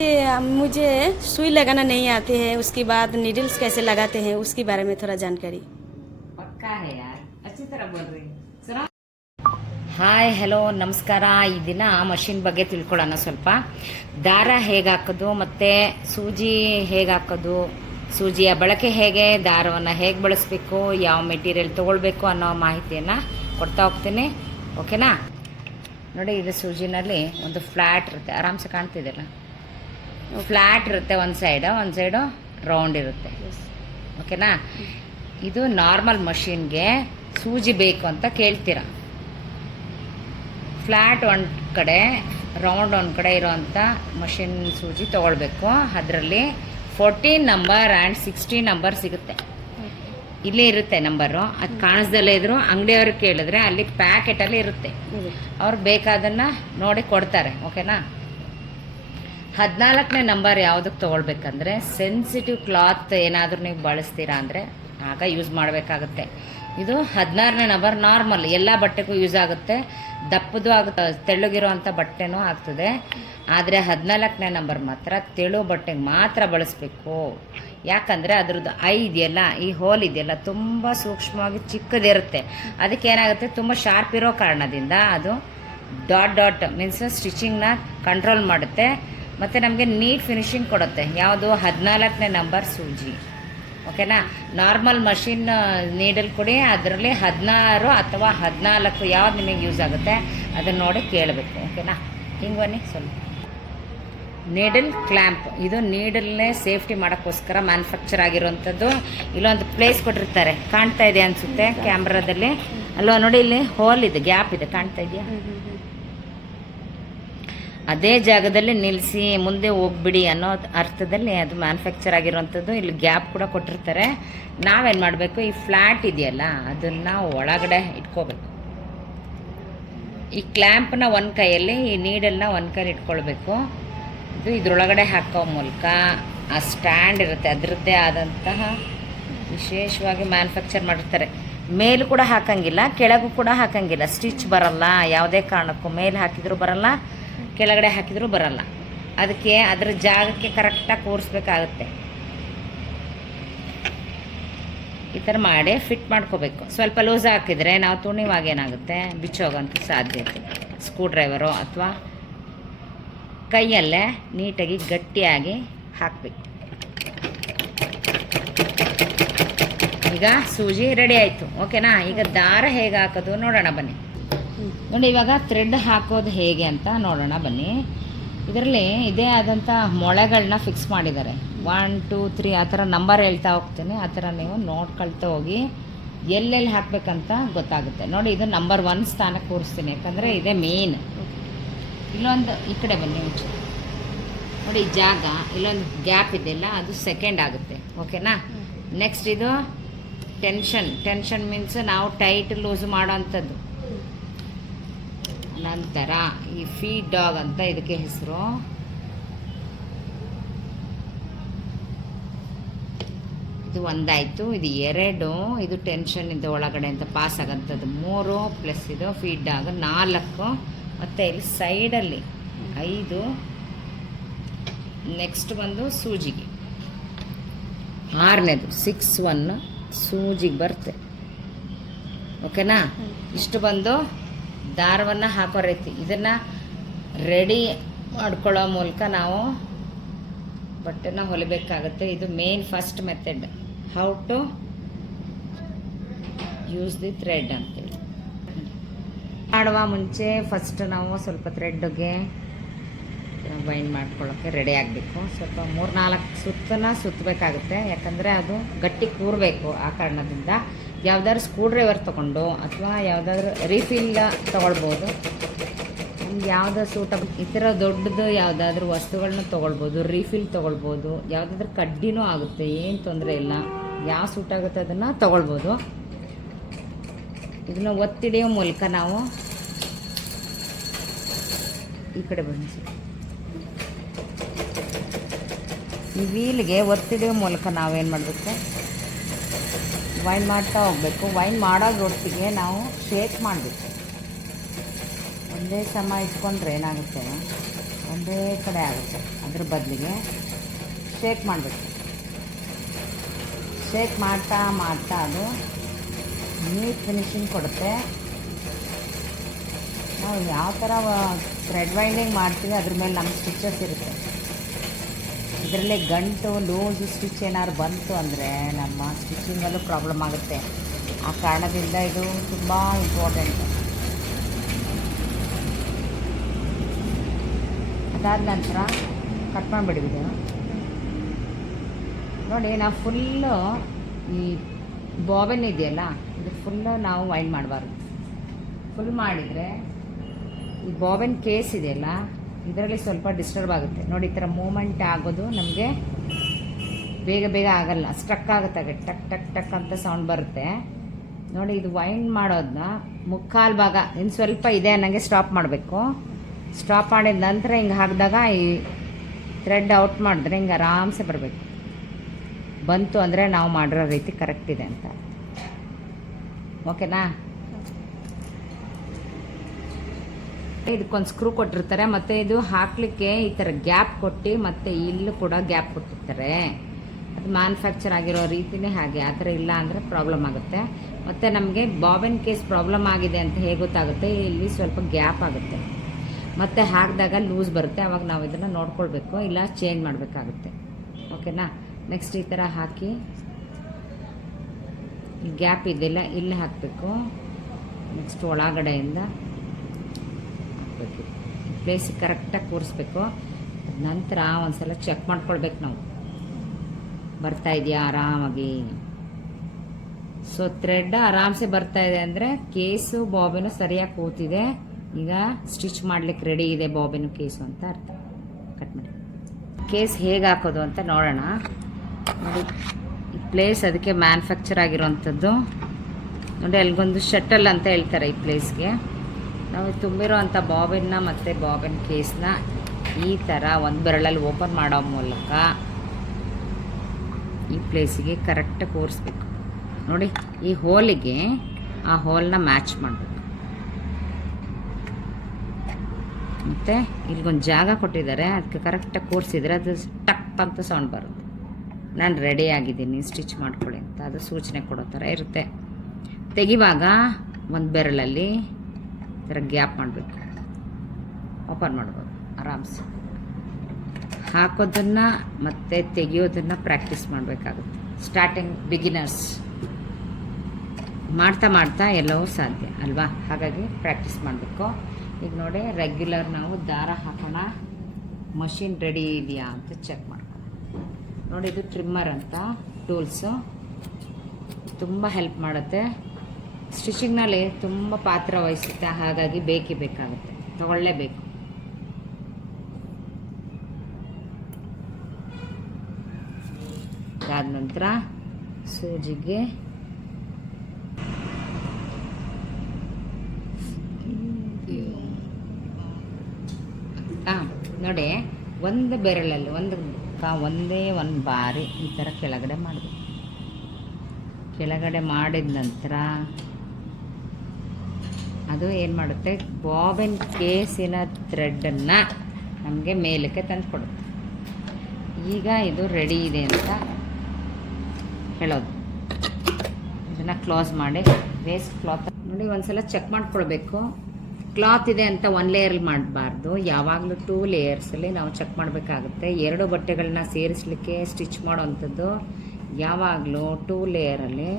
मुझे सुई लगाना नहीं आती है, उसके बाद नीडल्स कैसे लगाते हैं उसके बारे में थोड़ा जानकारी। पक्का है यार, अच्छी तरह बोल रही सुना। ಹಾಯ್ ಹಲೋ ನಮಸ್ಕಾರ. ಈ ದಿನ ಮಷಿನ್ ಬಗ್ಗೆ ತಿಳ್ಕೊಳ್ಳೋಣ. ಸ್ವಲ್ಪ ದಾರ ಹೇಗೆ ಹಾಕೋದು ಮತ್ತು ಸೂಜಿ ಹೇಗೆ ಹಾಕೋದು, ಸೂಜಿಯ ಬಳಕೆ ಹೇಗೆ, ದಾರವನ್ನು ಹೇಗೆ ಬಳಸಬೇಕು, ಯಾವ ಮೆಟೀರಿಯಲ್ ತೊಗೊಳ್ಬೇಕು ಅನ್ನೋ ಮಾಹಿತಿಯನ್ನು ಕೊಡ್ತಾ ಹೋಗ್ತೀನಿ. ಓಕೆನಾ? ನೋಡಿ, ಇದು ಸೂಜಿನಲ್ಲಿ ಒಂದು ಫ್ಲ್ಯಾಟ್ ಇರುತ್ತೆ, ಆರಾಮ್ಸೆ ಕಾಣ್ತಿದೆಯಲ್ಲ, ಫ್ಲ್ಯಾಟ್ ಇರುತ್ತೆ. ಒಂದು ಸೈಡು ರೌಂಡ್ ಇರುತ್ತೆ. ಓಕೆನಾ? ಇದು ನಾರ್ಮಲ್ ಮಷಿನ್ಗೆ ಸೂಜಿ ಬೇಕು ಅಂತ ಕೇಳ್ತೀರ. ಫ್ಲ್ಯಾಟ್ ಒಂದು ಕಡೆ, ರೌಂಡ್ ಒಂದು ಕಡೆ ಇರೋವಂಥ ಮಷಿನ್ ಸೂಜಿ ತೊಗೊಳ್ಬೇಕು. ಅದರಲ್ಲಿ 14 ನಂಬರ್ ಆ್ಯಂಡ್ 16 ನಂಬರ್ ಸಿಗುತ್ತೆ. ಇಲ್ಲೇ ಇರುತ್ತೆ ನಂಬರು. ಅದು ಕಾಣಿಸ್ದಲ್ಲೇ ಇದ್ರು ಅಂಗಡಿಯವ್ರಿಗೆ ಕೇಳಿದ್ರೆ ಅಲ್ಲಿ ಪ್ಯಾಕೆಟಲ್ಲಿ ಇರುತ್ತೆ. ಅವ್ರು ಬೇಕಾದನ್ನು ನೋಡಿ ಕೊಡ್ತಾರೆ. ಓಕೆನಾ? 14ನೇ ನಂಬರ್ ಯಾವುದಕ್ಕೆ ತೊಗೊಳ್ಬೇಕಂದ್ರೆ, ಸೆನ್ಸಿಟಿವ್ ಕ್ಲಾತ್ ಏನಾದರೂ ನೀವು ಬಳಸ್ತೀರಾ ಅಂದರೆ ಆಗ ಯೂಸ್ ಮಾಡಬೇಕಾಗುತ್ತೆ. ಇದು 16ನೇ ನಂಬರ್ ನಾರ್ಮಲ್ ಎಲ್ಲ ಬಟ್ಟೆಗೂ ಯೂಸ್ ಆಗುತ್ತೆ. ದಪ್ಪದು ಆಗುತ್ತೆ, ತೆಳ್ಳಗಿರೋ ಅಂಥ ಬಟ್ಟೆನೂ ಆಗ್ತದೆ. ಆದರೆ 14ನೇ ನಂಬರ್ ಮಾತ್ರ ತೆಳು ಬಟ್ಟೆಗೆ ಮಾತ್ರ ಬಳಸಬೇಕು. ಯಾಕಂದರೆ ಅದ್ರದ್ದು ಇದೆಯಲ್ಲ, ಈ ಹೋಲ್ ಇದೆಯಲ್ಲ, ತುಂಬ ಸೂಕ್ಷ್ಮವಾಗಿ ಚಿಕ್ಕದಿರುತ್ತೆ. ಅದಕ್ಕೆ ಏನಾಗುತ್ತೆ, ತುಂಬ ಶಾರ್ಪ್ ಇರೋ ಕಾರಣದಿಂದ ಅದು ಡಾಟ್ ಮೀನ್ಸ್ ಸ್ಟಿಚಿಂಗ್ನ ಕಂಟ್ರೋಲ್ ಮಾಡುತ್ತೆ ಮತ್ತು ನಮಗೆ ನೀಟ್ ಫಿನಿಶಿಂಗ್ ಕೊಡುತ್ತೆ. ಯಾವುದು? 14ನೇ ನಂಬರ್ ಸೂಜಿ. ಓಕೆನಾ? ನಾರ್ಮಲ್ ಮಷಿನ್ ನೀಡಲ್ ಕೊಡಿ, ಅದರಲ್ಲಿ 16 ಅಥವಾ 14 ಯಾವ್ದು ನಿಮಗೆ ಯೂಸ್ ಆಗುತ್ತೆ ಅದನ್ನು ನೋಡಿ ಕೇಳಬೇಕು. ಓಕೆನಾ? ಹಿಂಗೆ ಬನ್ನಿ ಸ್ವಲ್ಪ. ನೀಡಲ್ ಕ್ಲ್ಯಾಂಪ್, ಇದು ನೀಡಲ್ನೇ ಸೇಫ್ಟಿ ಮಾಡೋಕ್ಕೋಸ್ಕರ ಮ್ಯಾನುಫ್ಯಾಕ್ಚರ್ ಆಗಿರೋವಂಥದ್ದು. ಇಲ್ಲೊಂದು ಪ್ಲೇಸ್ ಕೊಟ್ಟಿರ್ತಾರೆ, ಕಾಣ್ತಾ ಇದೆ ಅನಿಸುತ್ತೆ ಕ್ಯಾಮ್ರಾದಲ್ಲಿ. ಅಲ್ವಾ? ನೋಡಿ, ಇಲ್ಲಿ ಹೋಲ್ ಇದೆ, ಗ್ಯಾಪ್ ಇದೆ, ಕಾಣ್ತಾ ಇದೆಯಾ? ಅದೇ ಜಾಗದಲ್ಲಿ ನಿಲ್ಲಿಸಿ ಮುಂದೆ ಹೋಗ್ಬಿಡಿ ಅನ್ನೋ ಅರ್ಥದಲ್ಲಿ ಅದು ಮ್ಯಾನುಫ್ಯಾಕ್ಚರ್ ಆಗಿರೋವಂಥದ್ದು. ಇಲ್ಲಿ ಗ್ಯಾಪ್ ಕೂಡ ಕೊಟ್ಟಿರ್ತಾರೆ. ನಾವೇನು ಮಾಡಬೇಕು, ಈ ಫ್ಲ್ಯಾಟ್ ಇದೆಯಲ್ಲ ಅದನ್ನು ಒಳಗಡೆ ಇಟ್ಕೋಬೇಕು. ಈ ಕ್ಲ್ಯಾಂಪ್ನ ಒಂದು ಕೈಯಲ್ಲಿ, ಈ ನೀಡಲ್ನ ಒಂದು ಕೈಯಲ್ಲಿ ಇಟ್ಕೊಳ್ಬೇಕು. ಇದು ಇದ್ರೊಳಗಡೆ ಹಾಕೋ ಮೂಲಕ ಆ ಸ್ಟ್ಯಾಂಡ್ ಇರುತ್ತೆ, ಅದರದ್ದೇ ಆದಂತಹ ವಿಶೇಷವಾಗಿ ಮ್ಯಾನುಫ್ಯಾಕ್ಚರ್ ಮಾಡಿರ್ತಾರೆ. ಮೇಲೂ ಕೂಡ ಹಾಕಂಗಿಲ್ಲ, ಕೆಳಗೂ ಕೂಡ ಹಾಕಂಗಿಲ್ಲ. ಸ್ಟಿಚ್ ಬರಲ್ಲ, ಯಾವುದೇ ಕಾರಣಕ್ಕೂ ಮೇಲೆ ಹಾಕಿದರೂ ಬರಲ್ಲ, ಕೆಳಗಡೆ ಹಾಕಿದರೂ ಬರಲ್ಲ. ಅದಕ್ಕೆ ಅದರ ಜಾಗಕ್ಕೆ ಕರೆಕ್ಟಾಗಿ ಕೂರಿಸ್ಬೇಕಾಗತ್ತೆ. ಈ ಥರ ಮಾಡಿ ಫಿಟ್ ಮಾಡ್ಕೋಬೇಕು. ಸ್ವಲ್ಪ ಲೂಸ್ ಹಾಕಿದರೆ ನಾವು ತುಣಿವಾಗ ಏನಾಗುತ್ತೆ, ಬಿಚ್ಚೋಗಂತೂ ಸಾಧ್ಯತೆ. ಸ್ಕ್ರೂ ಡ್ರೈವರೋ ಅಥವಾ ಕೈಯಲ್ಲೇ ನೀಟಾಗಿ ಗಟ್ಟಿಯಾಗಿ ಹಾಕಬೇಕು. ಈಗ ಸೂಜಿ ರೆಡಿ ಆಯಿತು. ಓಕೆನಾ? ಈಗ ದಾರ ಹೇಗೆ ಹಾಕೋದು ನೋಡೋಣ ಬನ್ನಿ. ನೋಡಿ, ಇವಾಗ ಥ್ರೆಡ್ ಹಾಕೋದು ಹೇಗೆ ಅಂತ ನೋಡೋಣ ಬನ್ನಿ. ಇದರಲ್ಲಿ ಇದೇ ಆದಂಥ ಮೊಳೆಗಳನ್ನ ಫಿಕ್ಸ್ ಮಾಡಿದ್ದಾರೆ. 1 2 3 ಆ ಥರ ನಂಬರ್ ಹೇಳ್ತಾ ಹೋಗ್ತೀನಿ. ಆ ಥರ ನೀವು ನೋಡ್ಕೊಳ್ತಾ ಹೋಗಿ ಎಲ್ಲೆಲ್ಲಿ ಹಾಕಬೇಕಂತ ಗೊತ್ತಾಗುತ್ತೆ. ನೋಡಿ, ಇದು ನಂಬರ್ 1 ಸ್ಥಾನಕ್ಕೆ ಕೂರಿಸ್ತೀನಿ, ಯಾಕಂದರೆ ಇದೇ ಮೇನ್. ಇಲ್ಲೊಂದು ಈ ಕಡೆ ಬನ್ನಿ ನೋಡಿ, ಜಾಗ ಇಲ್ಲೊಂದು ಗ್ಯಾಪ್ ಇದೆಯಲ್ಲ, ಅದು ಸೆಕೆಂಡ್ ಆಗುತ್ತೆ. ಓಕೆನಾ? ನೆಕ್ಸ್ಟ್ ಇದು ಟೆನ್ಷನ್ ಮೀನ್ಸ್ ನಾವು ಟೈಟ್ ಲೂಸ್ ಮಾಡೋ ಅಂಥದ್ದು. ನಂತರ ಈ ಫೀಡ್ ಡಾಗ್ ಅಂತ ಇದಕ್ಕೆ ಹೆಸರು. ಇದು ಒಂದಾಯಿತು. ಇದು 2, ಇದು ಟೆನ್ಷನ್ ಇಂದ ಒಳಗಡೆ ಅಂತ ಪಾಸ್ ಆಗೋಂಥದ್ದು 3 ಪ್ಲಸ್ ಇದು ಫೀಡ್ ಡಾಗ್ 4, ಮತ್ತು ಇಲ್ಲಿ ಸೈಡಲ್ಲಿ 5. ನೆಕ್ಸ್ಟ್ ಬಂದು ಸೂಜಿಗೆ 6ನೇದು 6 1 ಸೂಜಿಗೆ ಬರುತ್ತೆ. ಓಕೆನಾ? ಇಷ್ಟು ಬಂದು ದಾರವನ್ನು ಹಾಕೋ ರೀತಿ. ಇದನ್ನು ರೆಡಿ ಮಾಡ್ಕೊಳ್ಳೋ ಮೂಲಕ ನಾವು ಬಟ್ಟೆನ ಹೊಲಿಬೇಕಾಗುತ್ತೆ. ಇದು main first method, how to use the thread ಅಂತೇಳಿ. ಮಾಡುವ ಮುಂಚೆ ಫಸ್ಟ್ ನಾವು ಸ್ವಲ್ಪ ಥ್ರೆಡ್ಗೆ ಬೈಂಡ್ ಮಾಡ್ಕೊಳ್ಳೋಕ್ಕೆ ರೆಡಿ ಆಗಬೇಕು. ಸ್ವಲ್ಪ 3-4 ಸುತ್ತನ ಸುತ್ತಬೇಕಾಗುತ್ತೆ, ಯಾಕಂದರೆ ಅದು ಗಟ್ಟಿ ಕೂರಬೇಕು. ಆ ಕಾರಣದಿಂದ ಯಾವುದಾದ್ರು ಸ್ಕ್ರೂ ಡ್ರೈವರ್ ತೊಗೊಂಡು ಅಥವಾ ಯಾವುದಾದ್ರೂ ರೀಫಿಲ್ ತೊಗೊಳ್ಬೋದು. ನಿಮ್ಗೆ ಯಾವುದೋ ಸೂಟಬಲ್ ಈ ಥರ ದೊಡ್ಡದು ಯಾವುದಾದ್ರೂ ವಸ್ತುಗಳನ್ನ ತೊಗೊಳ್ಬೋದು, ರೀಫಿಲ್ ತೊಗೊಳ್ಬೋದು. ಯಾವುದಾದ್ರೂ ಕಡ್ಡಿನೂ ಆಗುತ್ತೆ, ಏನು ತೊಂದರೆ ಇಲ್ಲ. ಯಾವ ಸೂಟ್ ಆಗುತ್ತೆ ಅದನ್ನು ತೊಗೊಳ್ಬೋದು. ಇದನ್ನು ಒತ್ತಿಡಿಯೋ ಮೂಲಕ ನಾವು ಈ ಕಡೆ ಬನ್ನಿ. ಈ ವೀಲ್ಗೆ ಒತ್ತಿಡಿಯೋ ಮೂಲಕ ನಾವೇನು ಮಾಡಬೇಕು, ವೈನ್ ಮಾಡ್ತಾ ಹೋಗಬೇಕು. ವೈನ್ ಮಾಡೋದ್ರೊಟ್ಟಿಗೆ ನಾವು ಶೇಕ್ ಮಾಡಬೇಕು. ಒಂದೇ ಸಮ ಇಟ್ಕೊಂಡ್ರೆ ಏನಾಗುತ್ತೆ, ಒಂದೇ ಕಡೆ ಆಗುತ್ತೆ. ಅದರಿಂದ ಅದ್ರ ಬದಲಿಗೆ ಶೇಕ್ ಮಾಡಬೇಕು. ಶೇಕ್ ಮಾಡ್ತಾ ಮಾಡ್ತಾ ಅದು ನೀಟ್ ಫಿನಿಶಿಂಗ್ ಕೊಡುತ್ತೆ. ನಾವು ಯಾವ ಥರ ಥ್ರೆಡ್ ವೈಂಡಿಂಗ್ ಮಾಡ್ತೀವಿ ಅದ್ರ ಮೇಲೆ ನಮ್ಮ ಸ್ಟಿಚಸ್ ಇರುತ್ತೆ. ಇದರಲ್ಲೇ ಗಂಟು ಲೂಸು ಸ್ಟಿಚ್ ಏನಾದ್ರು ಬಂತು ಅಂದರೆ ನಮ್ಮ ಸ್ಟಿಚಿಂಗಲ್ಲೂ ಪ್ರಾಬ್ಲಮ್ ಆಗುತ್ತೆ. ಆ ಕಾರಣದಿಂದ ಇದು ತುಂಬ ಇಂಪಾರ್ಟೆಂಟ್. ಅದಾದ ನಂತರ ಕಟ್ ಮಾಡಿಬಿಡಿದೆ ನೋಡಿ. ನಾವು ಫುಲ್ಲು ಈ ಬಾಬಿನ್ ಇದೆಯಲ್ಲ ಇದು ಫುಲ್ಲು ನಾವು ವೈಂಡ್ ಮಾಡಬಾರ್ದು. ಫುಲ್ ಮಾಡಿದರೆ ಈ ಬಾಬಿನ್ ಕೇಸ್ ಇದೆಯಲ್ಲ ಇದರಲ್ಲಿ ಸ್ವಲ್ಪ ಡಿಸ್ಟರ್ಬ್ ಆಗುತ್ತೆ ನೋಡಿ. ಈ ಥರ ಮೂಮೆಂಟ್ ಆಗೋದು ನಮಗೆ ಬೇಗ ಬೇಗ ಆಗಲ್ಲ, ಸ್ಟ್ರಕ್ ಆಗುತ್ತೆ. ಟಕ್ ಟಕ್ ಟಕ್ ಅಂತ ಸೌಂಡ್ ಬರುತ್ತೆ ನೋಡಿ. ಇದು ವೈಂಡ್ ಮಾಡೋದನ್ನ ಮುಕ್ಕಾಲು ಭಾಗ ಇನ್ನು ಸ್ವಲ್ಪ ಇದೆ ಅನ್ನಂಗೆ ಸ್ಟಾಪ್ ಮಾಡಬೇಕು. ಸ್ಟಾಪ್ ಮಾಡಿದ ನಂತರ ಹಿಂಗೆ ಹಾಕಿದಾಗ ಈ ಥ್ರೆಡ್ ಔಟ್ ಮಾಡಿದ್ರೆ ಹಿಂಗೆ ಆರಾಮ್ಸೆ ಬರಬೇಕು. ಬಂತು ಅಂದರೆ ನಾವು ಮಾಡಿರೋ ರೀತಿ ಕರೆಕ್ಟ್ ಇದೆ ಅಂತ. ಓಕೆನಾ? ಇದಕ್ಕೊಂದು ಸ್ಕ್ರೂ ಕೊಟ್ಟಿರ್ತಾರೆ, ಮತ್ತು ಇದು ಹಾಕಲಿಕ್ಕೆ ಈ ಥರ ಗ್ಯಾಪ್ ಕೊಟ್ಟು ಮತ್ತು ಇಲ್ಲೂ ಕೂಡ ಗ್ಯಾಪ್ ಕೊಟ್ಟಿರ್ತಾರೆ. ಅದು ಮ್ಯಾನುಫ್ಯಾಕ್ಚರ್ ಆಗಿರೋ ರೀತಿಯೇ ಹಾಗೆ. ಆ ಥರ ಇಲ್ಲ ಅಂದರೆ ಪ್ರಾಬ್ಲಮ್ ಆಗುತ್ತೆ. ಮತ್ತು ನಮಗೆ ಬಾಬಿನ್ ಕೇಸ್ ಪ್ರಾಬ್ಲಮ್ ಆಗಿದೆ ಅಂತ ಹೇಗೆ ಗೊತ್ತಾಗುತ್ತೆ, ಇಲ್ಲಿ ಸ್ವಲ್ಪ ಗ್ಯಾಪ್ ಆಗುತ್ತೆ ಮತ್ತು ಹಾಕಿದಾಗ ಲೂಸ್ ಬರುತ್ತೆ. ಆವಾಗ ನಾವು ಇದನ್ನು ನೋಡ್ಕೊಳ್ಬೇಕು, ಇಲ್ಲ ಚೇಂಜ್ ಮಾಡಬೇಕಾಗುತ್ತೆ. ಓಕೆನಾ? ನೆಕ್ಸ್ಟ್ ಈ ಥರ ಹಾಕಿ ಈ ಗ್ಯಾಪ್ ಇದೆಲ್ಲ ಇಲ್ಲಿ ಹಾಕಬೇಕು. ನೆಕ್ಸ್ಟ್ ಒಳಗಡೆಯಿಂದ ಹಾಕಬೇಕು, ಪ್ಲೇಸಿಗೆ ಕರೆಕ್ಟಾಗಿ ಕೂರಿಸ್ಬೇಕು. ನಂತರ ಒಂದು ಸಲ ಚೆಕ್ ಮಾಡ್ಕೊಳ್ಬೇಕು ನಾವು, ಬರ್ತಾ ಇದೆಯಾ ಆರಾಮಾಗಿ. ಸೊ ಥ್ರೆಡ್ ಆರಾಮ್ಸೆ ಬರ್ತಾ ಇದೆ ಅಂದರೆ ಕೇಸು ಬಾಬಿನು ಸರಿಯಾಗಿ ಕೂತಿದೆ. ಈಗ ಸ್ಟಿಚ್ ಮಾಡಲಿಕ್ಕೆ ರೆಡಿ ಇದೆ ಬಾಬಿನು ಕೇಸು ಅಂತ ಅರ್ಥ. ಕಟ್ ಮಾಡಿ ಕೇಸ್ ಹೇಗೆ ಹಾಕೋದು ಅಂತ ನೋಡೋಣ. ನೋಡಿ ಈ ಪ್ಲೇಸ್ ಅದಕ್ಕೆ ಮ್ಯಾನುಫ್ಯಾಕ್ಚರ್ ಆಗಿರೋವಂಥದ್ದು ನೋಡಿ. ಅಲ್ಲಿಗೊಂದು ಶಟಲ್ ಅಂತ ಹೇಳ್ತಾರೆ ಈ ಪ್ಲೇಸ್ಗೆ. ನಾವು ತುಂಬಿರೋ ಅಂಥ ಬಾಬಿನ್ನ ಮತ್ತು ಬಾಬಿನ್ ಕೇಸ್ನ ಈ ಥರ ಒಂದು ಬೆರಳಲ್ಲಿ ಓಪನ್ ಮಾಡೋ ಮೂಲಕ ಈ ಪ್ಲೇಸಿಗೆ ಕರೆಕ್ಟಾಗಿ ಕೂರಿಸ್ಬೇಕು ನೋಡಿ. ಈ ಹೋಲಿಗೆ ಆ ಹೋಲ್ನ ಮ್ಯಾಚ್ ಮಾಡಬೇಕು. ಮತ್ತು ಇಲ್ಲಿಗೊಂದು ಜಾಗ ಕೊಟ್ಟಿದ್ದಾರೆ, ಅದಕ್ಕೆ ಕರೆಕ್ಟಾಗಿ ಕೂರಿಸಿದ್ರೆ ಅದು ಟಕ್ ಅಂತ ಸೌಂಡ್ ಬರುತ್ತೆ. ನಾನು ರೆಡಿ ಆಗಿದ್ದೀನಿ ಸ್ಟಿಚ್ ಮಾಡ್ಕೊಳ್ಳಿ ಅಂತ ಅದು ಸೂಚನೆ ಕೊಡೋ ಥರ ಇರುತ್ತೆ. ತೆಗಿವಾಗ ಒಂದು ಬೆರಳಲ್ಲಿ ಈ ಥರ ಗ್ಯಾಪ್ ಮಾಡಬೇಕು, ಓಪನ್ ಮಾಡ್ಬೋದು ಆರಾಮ್ಸೆ. ಹಾಕೋದನ್ನು ಮತ್ತು ತೆಗಿಯೋದನ್ನು ಪ್ರಾಕ್ಟೀಸ್ ಮಾಡಬೇಕಾಗುತ್ತೆ. ಸ್ಟಾರ್ಟಿಂಗ್ ಬಿಗಿನರ್ಸ್ ಮಾಡ್ತಾ ಮಾಡ್ತಾ ಎಲ್ಲವೂ ಸಾಧ್ಯ ಅಲ್ವಾ? ಹಾಗಾಗಿ ಪ್ರಾಕ್ಟೀಸ್ ಮಾಡಬೇಕು. ಈಗ ನೋಡಿ ರೆಗ್ಯುಲರ್ ನಾವು ದಾರ ಹಾಕೋಣ, ಮಷಿನ್ ರೆಡಿ ಇದೆಯಾ ಅಂತ ಚೆಕ್ ಮಾಡ್ಕೊಳ್ಳಿ. ನೋಡಿ ಇದು ಟ್ರಿಮ್ಮರ್ ಅಂತ ಟೂಲ್ಸು, ತುಂಬ ಹೆಲ್ಪ್ ಮಾಡುತ್ತೆ. ಸ್ಟಿಚಿಂಗ್ನಲ್ಲಿ ತುಂಬ ಪಾತ್ರ ವಹಿಸುತ್ತೆ. ಹಾಗಾಗಿ ಬೇಕೇ ಬೇಕಾಗುತ್ತೆ, ತಗೊಳ್ಳೇಬೇಕು. ಅದಾದ ನಂತರ ಸೂಜಿಗೆ ನೋಡಿ ಒಂದು ಬೆರಳಲ್ಲಿ ಒಂದೇ ಒಂದು ಬಾರಿ ಈ ಥರ ಕೆಳಗಡೆ ಮಾಡಬೇಕು. ಕೆಳಗಡೆ ಮಾಡಿದ ನಂತರ ಅದು ಏನು ಮಾಡುತ್ತೆ, ಬಾಬಿನ್ ಕೇಸಿನ ಥ್ರೆಡ್ಡನ್ನು ನಮಗೆ ಮೇಲಕ್ಕೆ ತಂದು ಕೊಡುತ್ತೆ. ಈಗ ಇದು ರೆಡಿ ಇದೆ ಅಂತ ಹೇಳೋದು. ಇದನ್ನು ಕ್ಲೋಸ್ ಮಾಡಿ ವೇಸ್ಟ್ ಕ್ಲಾತ್ ನೋಡಿ ಒಂದ್ಸಲ ಚೆಕ್ ಮಾಡ್ಕೊಳ್ಬೇಕು. ಕ್ಲಾತ್ ಇದೆ ಅಂತ ಒನ್ ಲೇಯರಲ್ಲಿ ಮಾಡಬಾರ್ದು, ಯಾವಾಗಲೂ 2 ಲೇಯರ್ಸಲ್ಲಿ ನಾವು ಚೆಕ್ ಮಾಡಬೇಕಾಗುತ್ತೆ. 2 ಬಟ್ಟೆಗಳನ್ನ ಸೇರಿಸಲಿಕ್ಕೆ ಸ್ಟಿಚ್ ಮಾಡೋವಂಥದ್ದು ಯಾವಾಗಲೂ 2 ಲೇಯರಲ್ಲಿ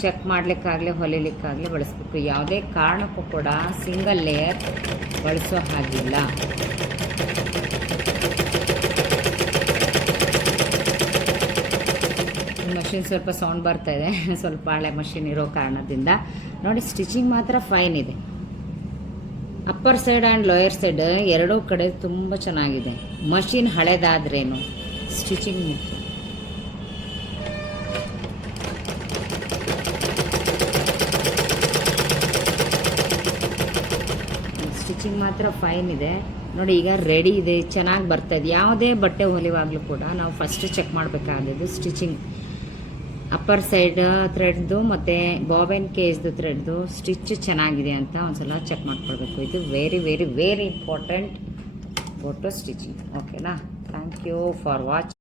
ಚೆಕ್ ಮಾಡಲಿಕ್ಕಾಗಲಿ ಹೊಲಿಲಿಕ್ಕಾಗಲಿ ಬಳಸಬೇಕು. ಯಾವುದೇ ಕಾರಣಕ್ಕೂ ಕೂಡ ಸಿಂಗಲ್ ಲೇಯರ್ ಬಳಸೋ ಹಾಗಿಲ್ಲ. ಮಷಿನ್ ಸ್ವಲ್ಪ ಸೌಂಡ್ ಬರ್ತಾ ಇದೆ, ಸ್ವಲ್ಪ ಹಳೆ ಮಷಿನ್ ಇರೋ ಕಾರಣದಿಂದ. ನೋಡಿ ಸ್ಟಿಚಿಂಗ್ ಮಾತ್ರ ಫೈನ್ ಇದೆ. Upper side and lower side ಎರಡೂ ಕಡೆ ತುಂಬ ಚೆನ್ನಾಗಿದೆ. ಮಷಿನ್ ಹಳೆದಾದ್ರೇನು ಸ್ಟಿಚಿಂಗ್ ಮುಖ್ಯ. ಸ್ಟಿಚಿಂಗ್ ಮಾತ್ರ ಫೈನ್ ಇದೆ ನೋಡಿ. ಈಗ ರೆಡಿ ಇದೆ, ಚೆನ್ನಾಗಿ ಬರ್ತಾಯಿದೆ. ಯಾವುದೇ ಬಟ್ಟೆ ಹೊಲಿವಾಗಲೂ ಕೂಡ ನಾವು ಫಸ್ಟ್ ಚೆಕ್ ಮಾಡಬೇಕಾದದ್ದು ಸ್ಟಿಚಿಂಗ್. ಅಪ್ಪರ್ ಸೈಡ್ ಥ್ರೆಡ್ದು ಮತ್ತು ಬಾಬಿನ್ ಕೇಸ್ದು ಥ್ರೆಡ್ದು ಸ್ಟಿಚ್ ಚೆನ್ನಾಗಿದೆ ಅಂತ ಒಂದು ಸಲ ಚೆಕ್ ಮಾಡ್ಕೊಳ್ಬೇಕು. ಇದು very very very important. Go to stitching. ಓಕೆನಾ? Thank you for watch.